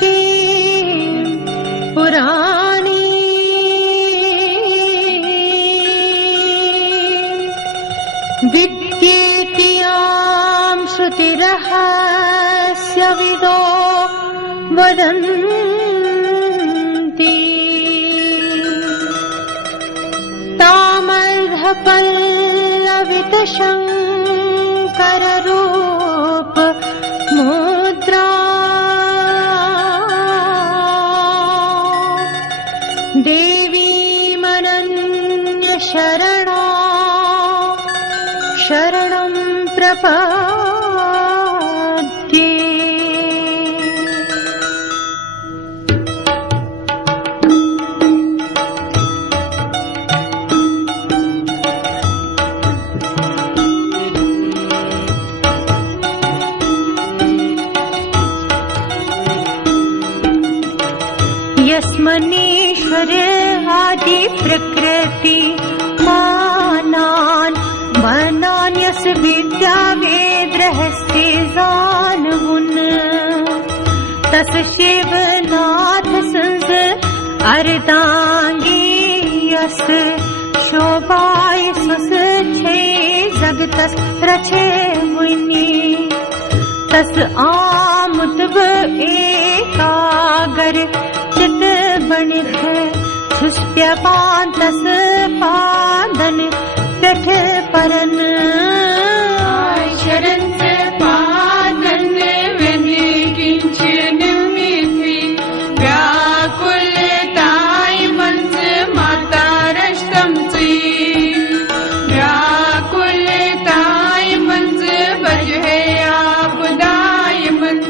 की पुरानी विद्येत्यां श्रुतिरहस्यविदो वदन्ति तामर्धपल्लवितशङ्कररूप मुद्रा देवीमनन्यशरणा शरणं प्रपद्ये। यस्मनीश्वर आदि प्रकृति मानान् वनान्यस विद्या वेद रहस्य जानवुन तस शिवनाथ संस अर्धांगी यस शोभाय स्वस छे जगतस रचे मुनि तस आमुतब एकागर चित बनित छुष्प्यपान तस पादन पेठ परन शरण से पादन वने किंचन मिथि व्याकुलताय मंस माता रष्टम ची व्याकुलताय मंस बजहे आपदाय मंस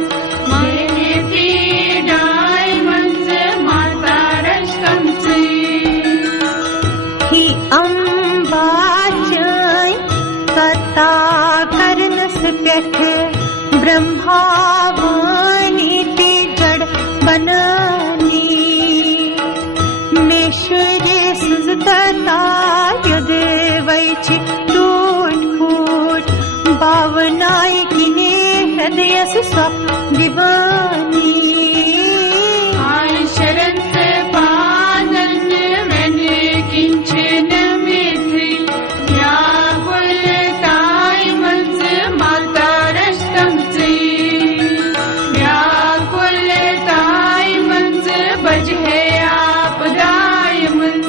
महे पीडाय मंस माता रष्टम ची ही कथा करनस पेठ ब्रह्मावनीति जड़ बननी मेश्वरी सुजता युध वैच टूट फूट भावनाय किने हृदय स्व विवानी शरण से पादन वने किंचन मिथि व्याकुलताय मंस माता रष्टम ची व्याकुलताय मंस बजहे आपदाय मंस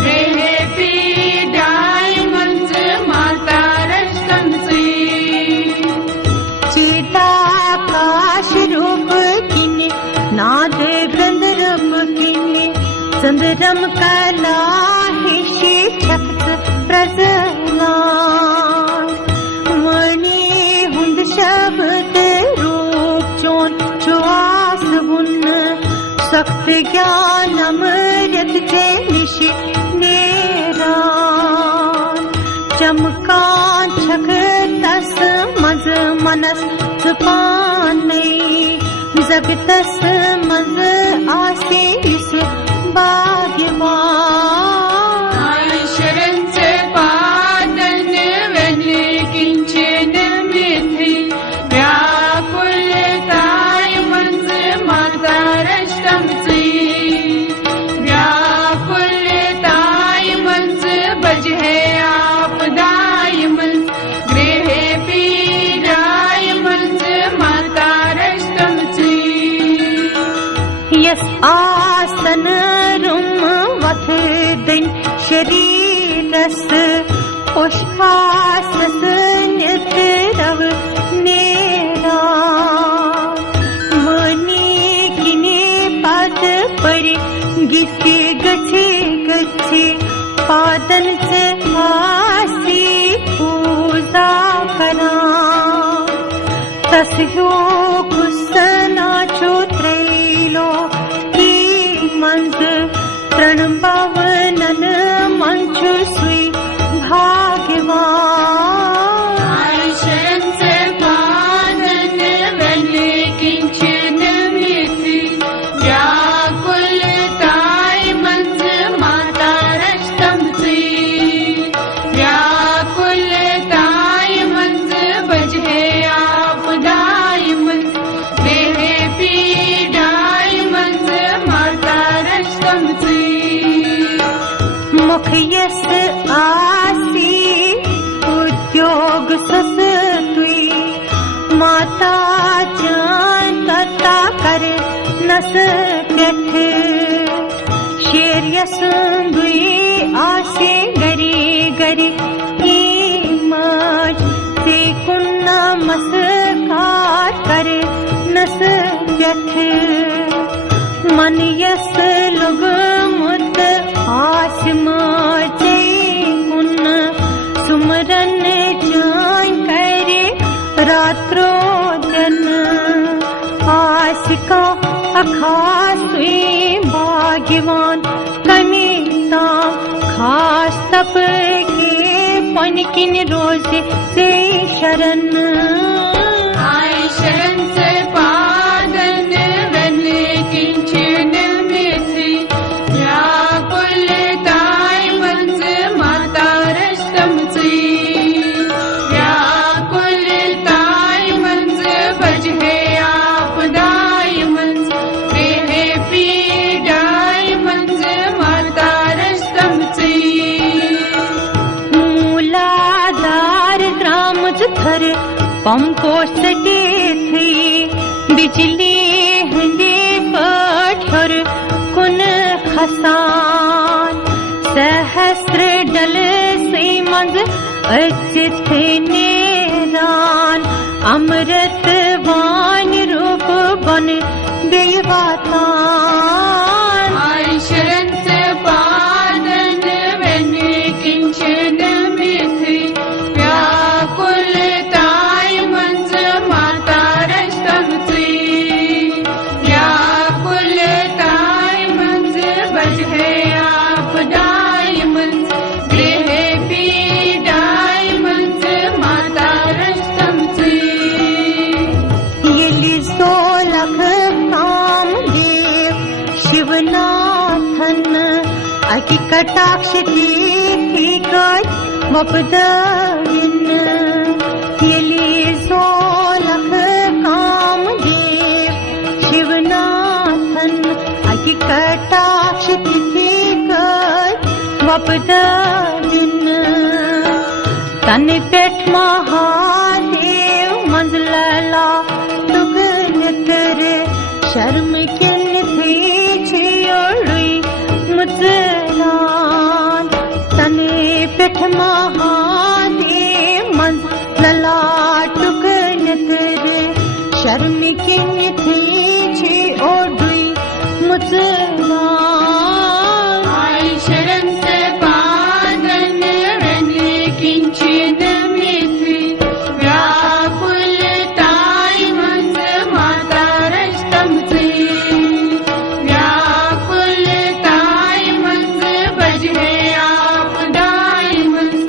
गृहे पीडाय मंस माता रष्टम ची चिदाकाश रूप किने नाद गंधर्व किने चंद्रम कला हिषि छक्त प्रजलान मणि हुंद शब्द रूप चोन चुआस बुन सख्त ज्ञान अमृत के निशि नेरान चमकान छक तस मज मनस सुपाने जगतस मज आसे इस भाग्यवान शरण से पादन वने किंचन मिथि व्याकुलताय मंस माता रष्टम ची व्याकुलताय मंस बजहे आपदाय मंस गृहे पीडाय मंस माता रष्टम ची यस आसन रुम वथ दिन शरीरस पुष्पास नित रव नेरा मनी किने पद पर गीते गच्छे गच्छे पादन से आसी पूजा करा तस्यो कुसना चोत्रैलो की मंज प्रणभवनन मंचु सुई भाग्यवान शरण से पादन वने किंचन मिथि व्याकुलताय मंस माता रष्टम ची व्याकुलताय मंस बजहे आपदाय मंस सस तुई माता जान तता कर नस त्यठ शेर यसुंदुई आसे गरी गरी माज से कुन्ना मस्कार कर नस व्यथ मन यस लुग मुत आसमा कुन सुमरन जान करे रात्रो जन आस का अखास भाग्यवान कमीता खास तप पनकिन रोज से शरण आय शरण से पादन वन किंचन मिथि व्याकुल ताय मंज माता रस्तम सी व्याकुल ताय मंज बजहे आपदाय मंज देहे पीडाय मंज माता रस्तम सी थर पंको सटे थी बिजली हंदे पठर कुन खसान सहस्र डल से मंग अचित नेरान अमृत वान रूप बन देवातान आय शरण से पादन वन किंचन मिथि व्याकुल ताय मंज माता रस्तम सी व्याकुल ताय मंज बजहे आपदाय मंज देहे पीडाय मंज माता रस्तम सी ये सोलख काम देव शिवनाथन अति कटाक्ष की कर वपदविन ये सोलख काम देव शिवनाथन अति कटाक्ष की कर वपदविन तन पेठ महादेव मंजलला तुग नकर शर्म किन थी छियोड़ी मुजरान तन पेठ महादेव मंजलला तुग नकर शर्म किन थी छियोड़ी मुजरान आय शरण से पादन वन किंचन मिथि व्याकुल ताय मंज माता रस्तम सी व्याकुल ताय मंज बजहे आपदाय मंज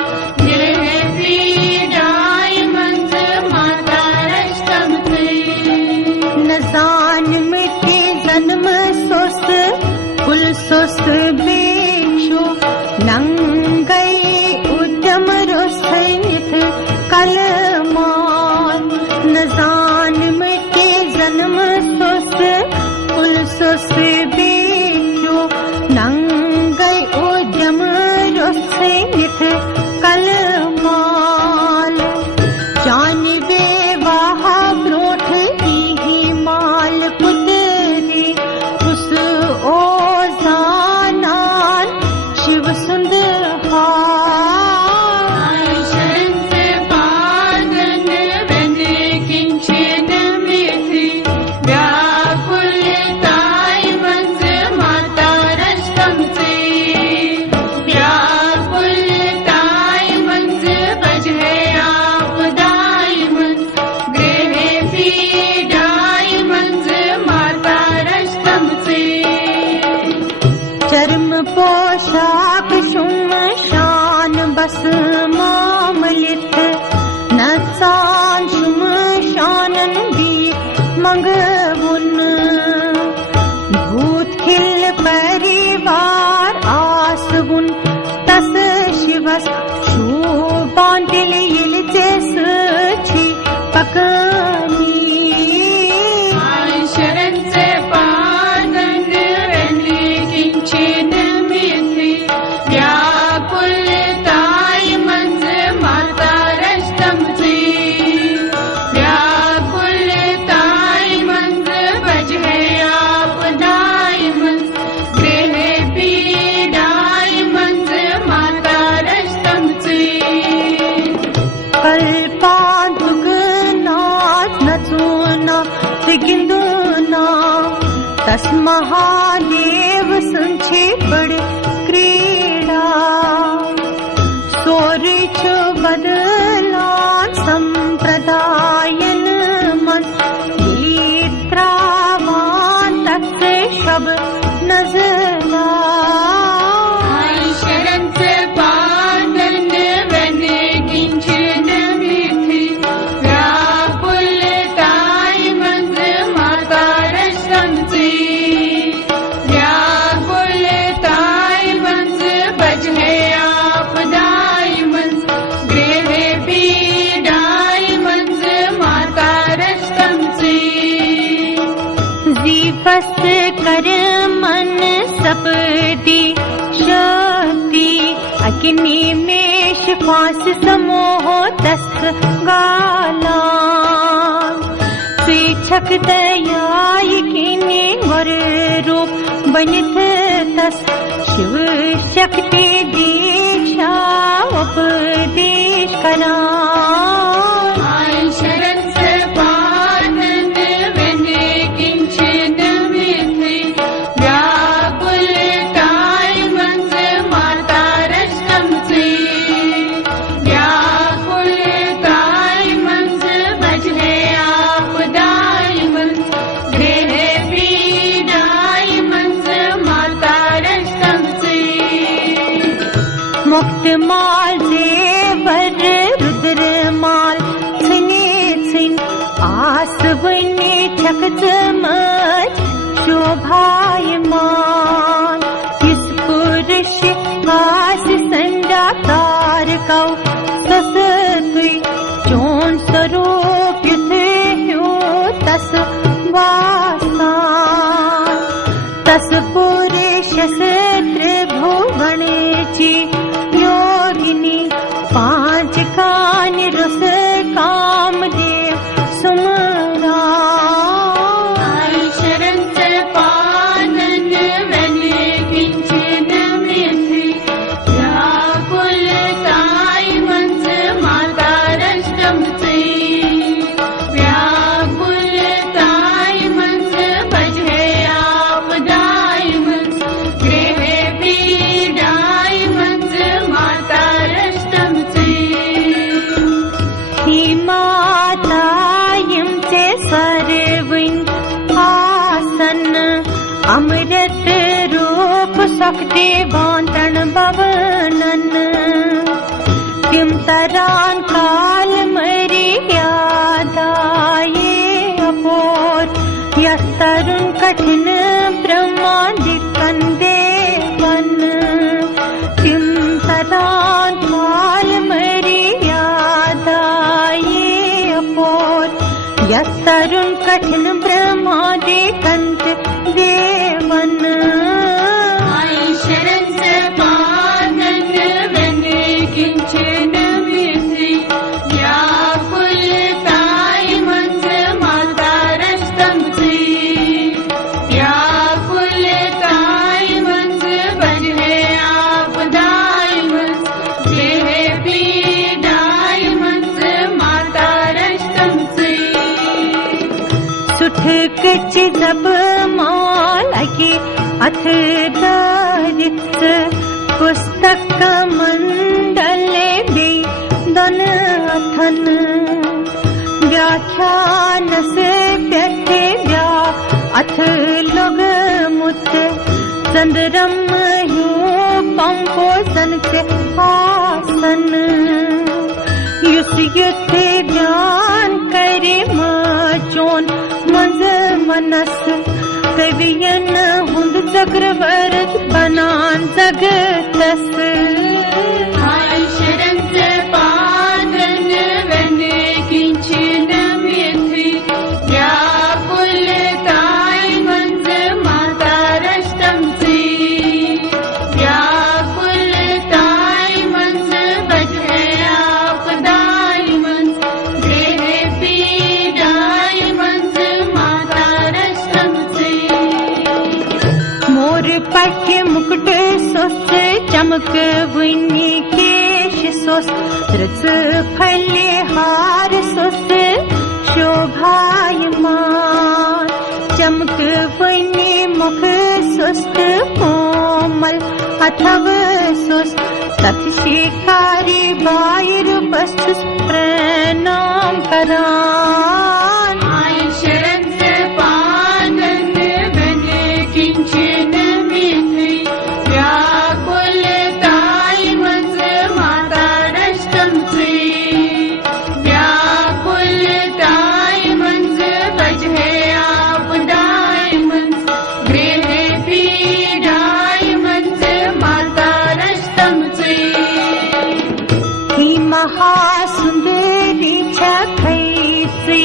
महादेव सुनछे बड़ क्रीड़ा सोरिछ बदला संप्रदायन मन त्रावान तक शब नजरा शरण से पादन वन किंचन मिथि व्याकुल ताई मंद माता रसंसी व्याकुल ताई मंद बजहे आपदाई मंद गृह पीडाई मंद माता रसंसी जीवस्त कर मन सपदी शक्ति अग्नि में श्वास समोह दस गाला स्वेच्छक दयाय किने वर रूप बनित तस शिव शक्ति दीक्षा उपदेश करा शरण से पादन वन किंचन मिथि व्याकुल ताई मंद माता रसंसी व्याकुल ताई मंद बजहे आपदाई मंद गृह पीडाई मंद माता रसंसी मुक्त माल जेवर रुद्र माल छिने छिन आस बने ठक चमच शोभायमान इस पुरुष आस संडा कार कौ ससतुई चोन स्वरूप हो तस वासान तस पुरुष त्रिभुवन ची योगिनी पांच कान रस कामदेव सुमरा शरण से पादन वन किंचन मिथि व्याकुल ताई मंद माता रसंसी व्याकुल ताई मंद बजहे आपदाई मंद गृह पीडाई मंद माता रसंसी ही मातायं चे सर्विं आसन अमृत रूप शक्ति बांतन भवनन किम तरान काल मर्यादाये अपोर यस्तरुण कठिन ब्रह्मादिकन देवन किम तरान काल मर्यादाये अपोर यस्तरुण कठिन ब्रह्मादिकन देवन शरण से पादन वन किंचन मिथि व्याकुल ताई मंद माता रसंसी व्याकुल ताई मंद बजहे आपदाई मंद गृह पीडाई मंद माता रसंसी सुठ कच जब माल की अथ दरित पुस्तक मंडल दे दन अथन व्याख्यान से व्यक्ति व्या अथ लोग मुत चंद्रम यो पंपोषण के आसन युस युद्ध ध्यान करे मचोन मंज मनस कवियन हुंद चक्रवर्त बनान जगतस शरण से पादन वन किंचन मिथि व्याकुल ताई मंद माता रसंसी व्याकुल ताई मंद बजहे आपदाई मंद गृह पीडाई मंद माता रसंसी मोर पक्ष मुकुट सुस चमक विनी केश सुस रच फले हार सुस शोभायमान चमक विनी मुख सुस्त कोमल अथव सुस्त तथ शिकारी बाहिर बस्तुस प्रणाम करान आई शरण से पादन बने किंचन मिथि व्याकुलताई मंस माता रष्टम से व्याकुलताई मंस बजहे आपदाई मंस गृह पीड़ाई मंस माता रष्टम से ही महासुंदरी छखैत्री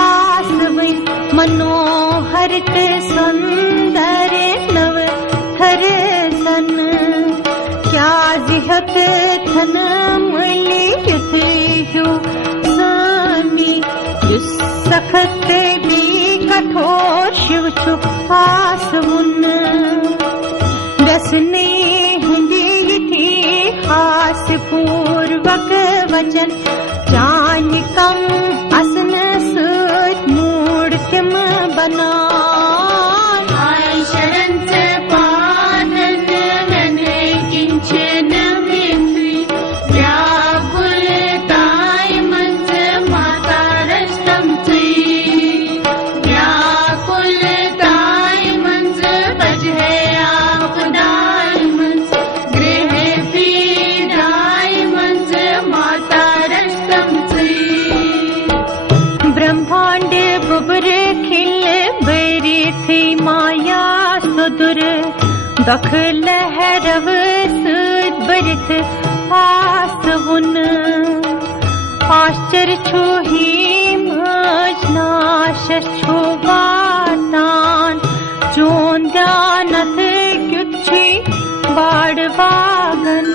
आसवै मनोहरित सुंदर नव हर सन क्या जिहत थन मलियुत ह्यो स्वामी युस सखत भी कठोर शिव छु आसवुन दसने हिंदी थी हास पूर्वक वचन जान कम असन सूत मूर्तिम बना आई शरण से पादन बने किंचन मिथि व्याकुलताई मंस माता रष्टम से व्याकुलताई मंस बजहे आपदाई मंस गृह पीड़ाई मंस माता रष्टम से ब्रह्मांड बुबर खिल बरी थी माया सुदुर दख लहरव सुद बरित आसवुन आश्चर्य छु ही मजनाश छु वातान जोन ध्यानथ क्युच्छी बाड़वागन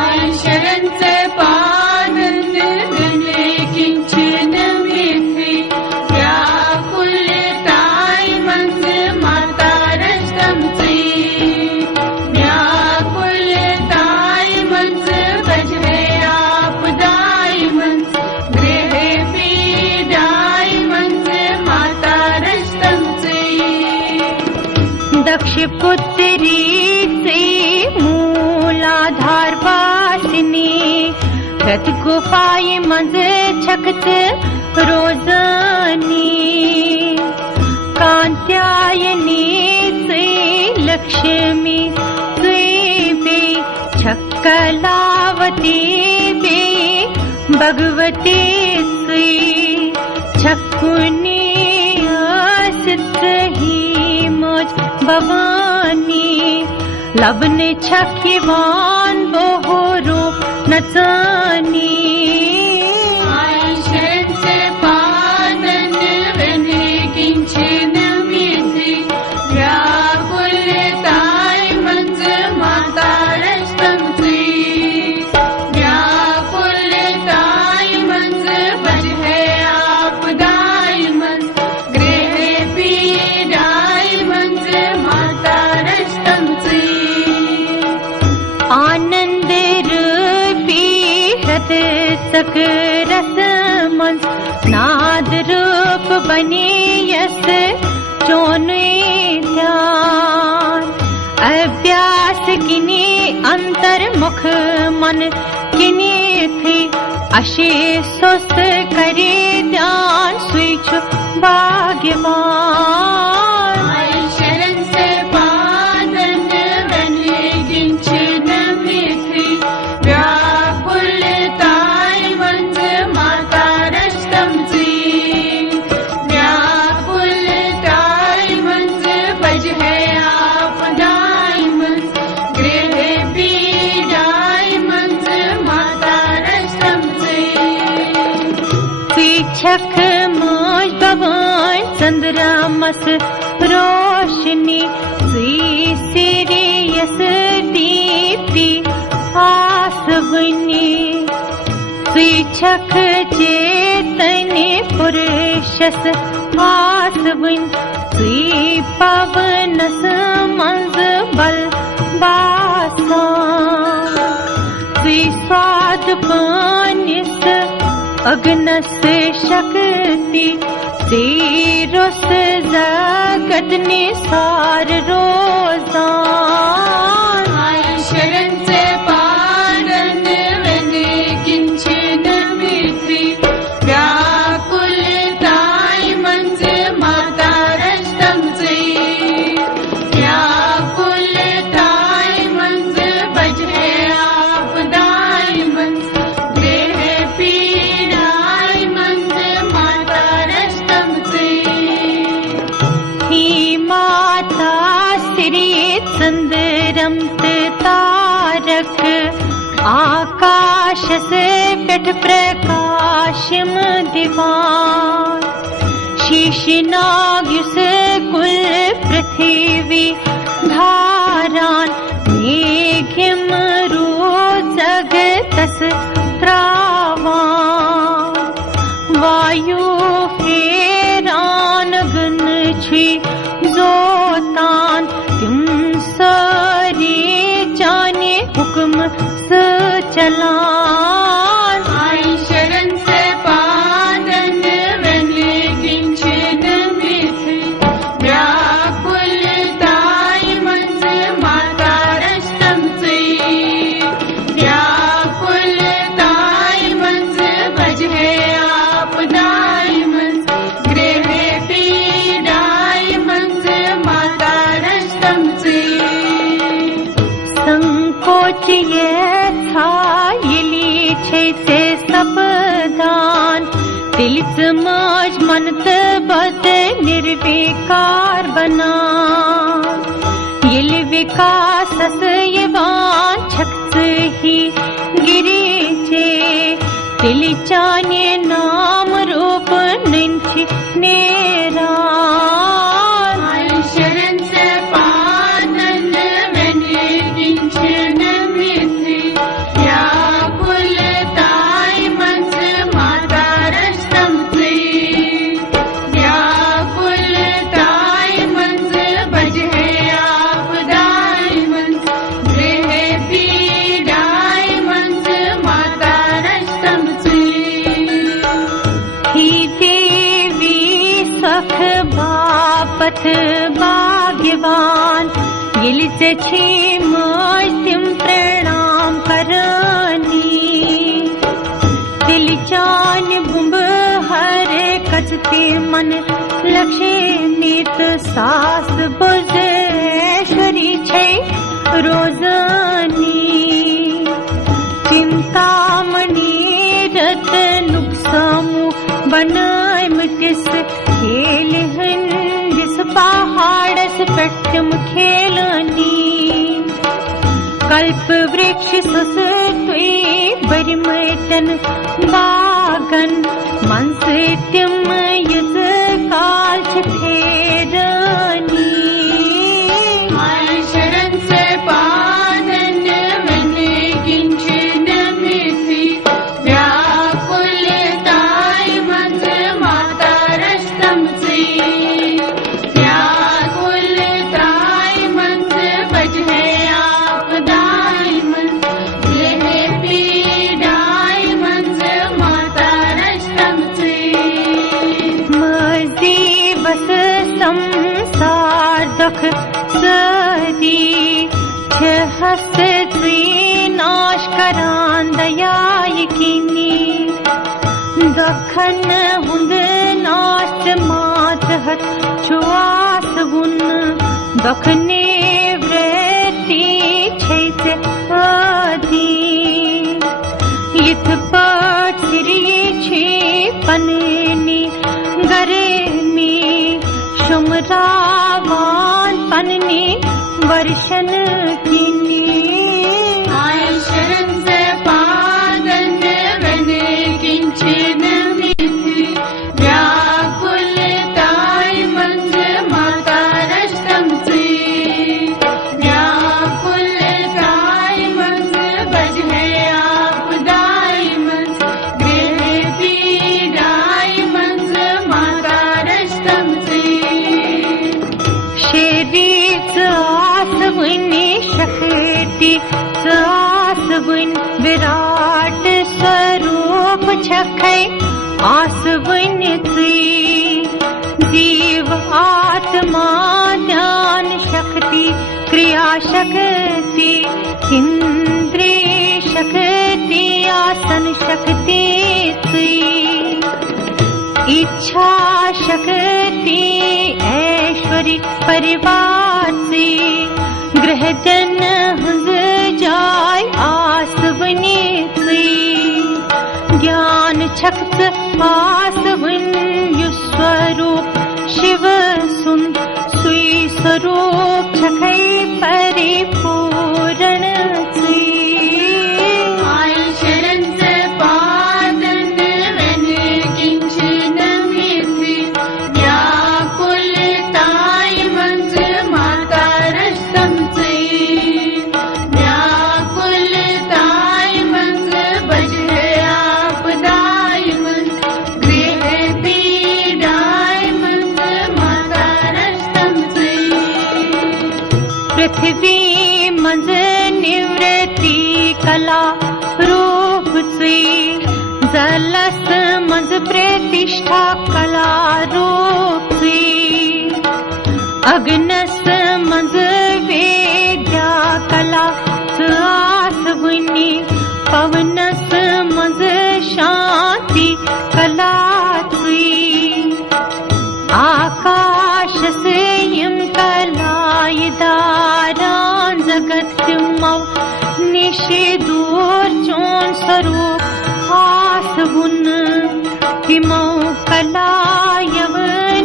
आई शरण से पादन बने किंचन मिथि व्याकुलताई मंस माता रष्टम से व्याकुलताई मंस बजहे आपदाई मंस गृह पीड़ाई मंस माता रष्टम से दक्ष पुत्री से मूलाधार वासिनी रत गुफाई मंज छकत रोजानी कांत्यायनी से लक्ष्मी से बे छक्कलावती बे भगवती से छक्कुनी आसित ही मोज भवानी लबन छखिवान बोहरो नचानी आई शरण से पादन बने किंचन मिथि व्याकुलताई मंस माता रष्टम से व्याकुलताई मंस बजहे आपदाई मंस गृह पीड़ाई मंस माता रष्टम से आनंद रूपी रथ तक रस मंस नाद रूप बने यस चोने ध्यान अभ्यास किने अंतर मुख मन किने थी अशेष सुस्त करे ध्यान स्विच भाग्यवान आई शरण से पादन बने किंचन मिथि व्याकुलताई मंस माता रष्टम से व्याकुलताई मंस बजहे आपदाई मंस गृह पीड़ाई मंस माता रष्टम से छख मोज भवान चंद्रमस रोशनी सी सिरियस दीप्ति आसवनी छख चेतने पुरुषस आसवन पवनस मंज बल बासा स्वाद पानिस अग्नस शक्ति रोस जगत निसार रोजान आई शरण से पारन वने किंचन मिथि व्याकुलताई मंज माता रस्तम से व्याकुलताई मंज बजे आपदाई मंज देह पीड़ाई मंज माता रस्तम से ही माता श्री चंद्रमत तारक आकाश से पट प्रकाशम दिवान शीशनाग्युस कुल पृथ्वी धारान मेघ्यम रो जगतस त्रावान वायु फेरान गन छी जोतान तुम सारे जाने हुक्म से चलान आई शरण से पादन वने किंचन मिथि व्याकुलताई मंज माता रस्तम से व्याकुलताई मंज बजे आपदाई मंज गृह पीड़ाई मंज माता रस्तम से संकोच ये था यली छे सबदान दिल समाज मनत बद निर्विकार बना यल विकास ये वांछक ही गिरे चे दिल चाने नाम रूप निंछि नेरान आई शरण से पादन वने किंचन मिथि व्याकुलताई मंज माता रस्तम से व्याकुलताई मंज बजे आपदाई मंज गृह पीड़ाई मंज माता रस्तम से ही देवी सख बापथ भाग्यवान यलिच छी मस्तिम प्रणाम करनी दिल जान बुंब हर कचते मन लक्ष्मीत सास बुझ ऐश्वरी छे रोजनी चिंतामणि रत नुकसामु बनाय मिटिस खेल हंदिस पहाड़स पट्टम खेलनी कल्प वृक्ष सुस तुई बरिमतन बागन मनस तिम युज काल थेरनी आई शरण से पादन वने किंचन मिथि व्याकुलताई मंज माता रस्तम से व्याकुलताई मंज बजे आपदाई मंज गृह पीड़ाई मंज माता रस्तम से मजी बस संसार दुख सदी हस नाश करान दया यकीनी दखन हुंद नाश मात हत छुआस गुन दखने वृत्ति छैत आदि यथ पाठ श्री छे पननी गर्मी शुमरावान पननी वर्षन किनी आई शरण से पादन वने किंचन मिथि व्याकुलताई मंज माता रस्तम से व्याकुलताई मंज बजे आपदाई मंज गृह पीड़ाई मंज माता रस्तम से शेरीच आसवनी शक्ति आसवन विराट स्वरूप छखै आसवन ती जीव आत्मा ज्ञान शक्ति क्रिया शक्ति इंद्रिय शक्ति आसन शक्ति इच्छा शक्ति ऐश्वर्य परिवार से ग्रहजन हंस जाय आसवनी से ज्ञान छक्त आसवन स्वरूप शिव सुन सुई स्वरूप छकै परिपूर्ण से आय शरण से पादन वन किंचन मिथि व्याकुल ताय मंज माता रस्तम से व्याकुल ताय मंज बजे आपदाय मंज गृह पीड़ाय मंज माता रस्तम से पृथ्वी मंज निवृत्ति कला रूप से जलस मंज प्रतिष्ठा कला रूप से अग्नस मंज वेद्या कला आसवनी पवनस मंज शांति कला आकाश से यम कलाय दारान जगत मौ निषेधूर चोन स्वरूप आसवुन तिमौ कलायव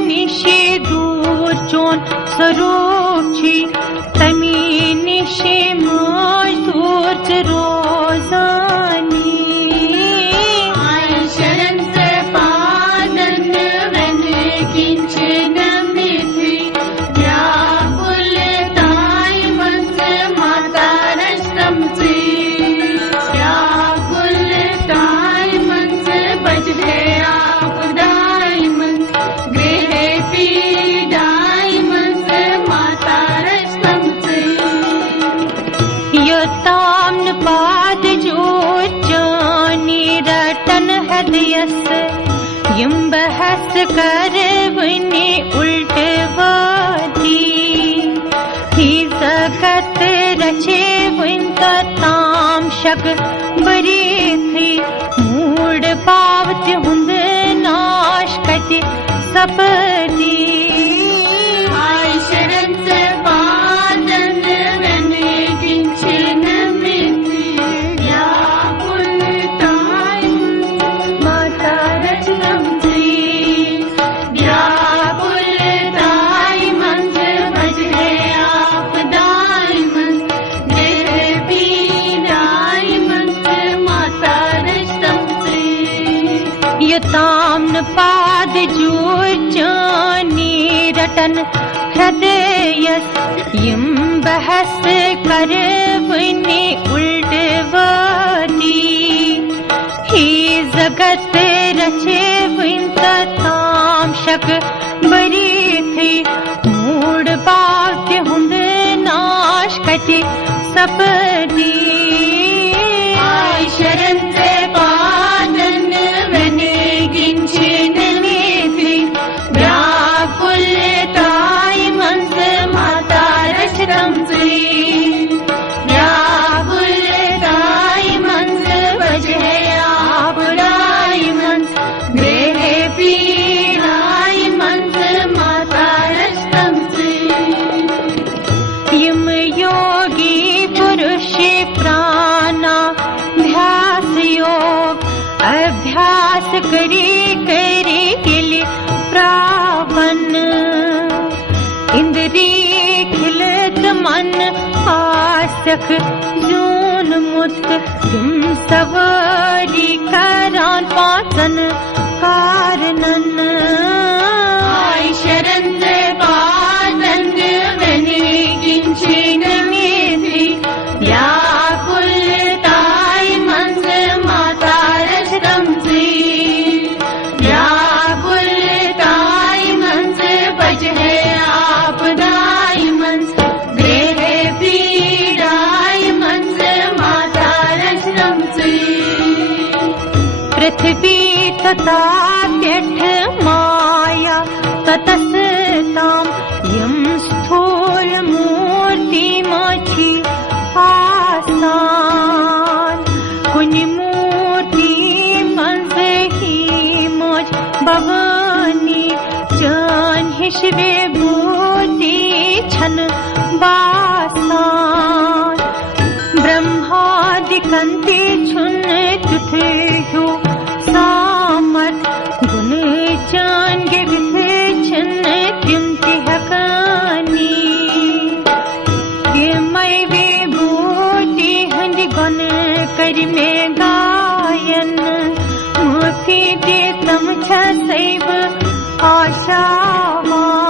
निषेधूर चोन स्वरूप छी तमी निषे मजदूर रोजानी आय शरण से पादन वन किंचन मिथि व्याकुल ताय मंज माता रस्तम से व्याकुल ताय मंज बजे आपदाय मंज गृह पीड़ाय मंज माता रस्तम से योताम्न पाद जोचानी रटन हृदयस यम बहस कर वने उल्टवादी ही जगत रचे वंता ताम शक बरी थी मूड पावत हुंद नाश कति सपदी आय शरण से पादन वन किंचन मिथि व्याकुल ताय माता रस्तम से व्याकुल ताय मंज बजे आपदाय मंज गृह पीड़ाय मंज माता रस्तम से यताम्न पाद जोचानी रटन हृदयस यम बहस कर वने उल्टवादी ही जगत रचे वंता ताम शक बरी थी मूड पावत हुंद नाश कति सपदी आय शरण से पादन वन किंचन मिथि व्याकुल ताय मंज माता रस्तम से व्याकुल ताय मंज बजे आपदाय मंज गृह पीड़ाय मंज माता रस्तम से यम योगी पुरुष प्राणाभ्यास योग अभ्यास करी करी किल प्रावन इंद्री खिलत मन आसक जून मुत तुम सवारी करान पाचन कारणन आय शरण से पादन वन किंचन मिथि व्याकुल ताय मंज माता रस्तम से व्याकुल ताय मंज बजे आपदाय मंज गृह पीड़ाय मंज माता रस्तम से पृथ्वी तता पेठ माया ततस ताम यम स्थूल मूर्ति माछी आसान कुन मूर्ति मंज ही मोज भवानी जान हिशवे भूति छन बासान ब्रह्मादि कंति छुन तुथ्यो सामर्थ गुण जान गे विवेचन तिमति हकानी तिमय विभूति हंद गुण कर में गायन मुफी दे तम छ सैव आशावान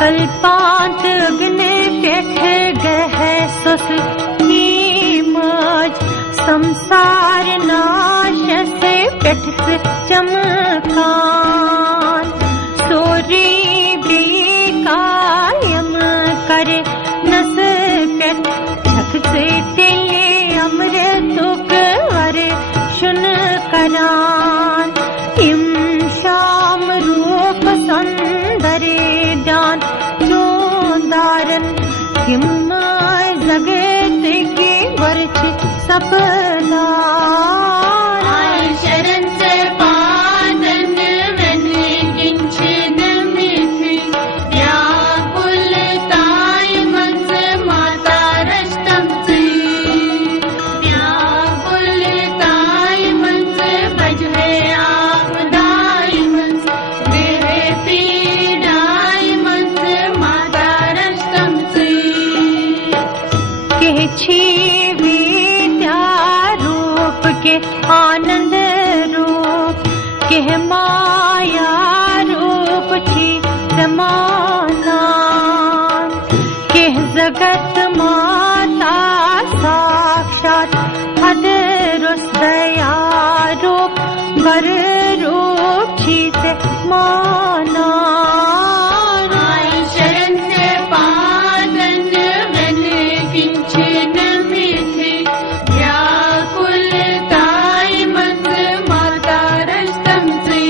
कल्पांत अग्नि पेठ गह सुस मज संसार नाश से पेठ चमकान सोरी बेकायम कर नस पेठ छक से तिले अमृतुक वर शुन करान इम शाम रूप सुंदरे दान चोंदारन किम जगत के वर्ष सपना शरण से पादन मन किंचन मिथि व्याकुल ताय मंस माता रष्टम सी व्याकुल ताय मंस भज है आपदाय मंस देह पीडाय मंस माता रष्टम सी के छी विद्या रूप के आनंद रूप के माया रूप छी समानान के जगत माता साक्षात हद रुस दया रूप वर रूप छी से माना शरण से पादन मन किंचन मिथि व्याकुल ताय मंस माता रष्टम सी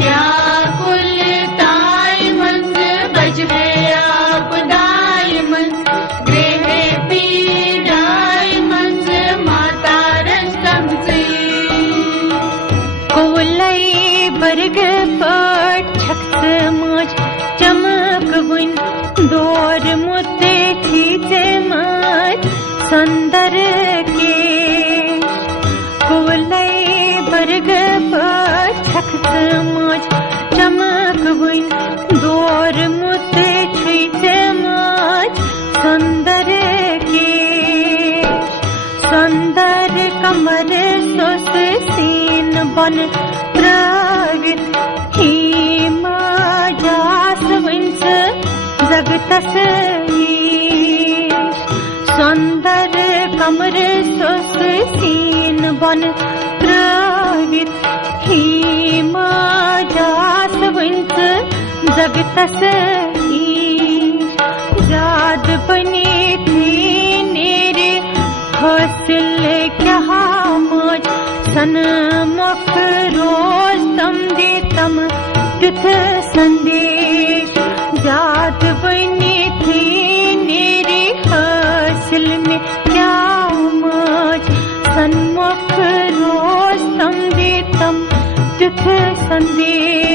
व्याकुल ताय मंस भज है आपदाय मंस देह पीडाय मंस माता रष्टम सी कोलई बरग पट छक्स मुझ चमक बुन दौर मुते खींचे मत सुंदर के कोलई बरग पट छक्स मुझ चमक बुन दौर मुते खींचे मत सुंदर के सुंदर कमर सुस सीन बन प्रवित हिम जास विंस जगतस ईश सुंदर कमर सुस सीन बन प्रवित हिम जास विंस जगतस ईश जाद बने थे नेरे हौसल क्या मौज सन्मुख रोज तम दे तम तिथ संदेश जात बनी थी मेरी हासिल में क्या मौज सन्मुख रोज तम दे तम तिथ संदेश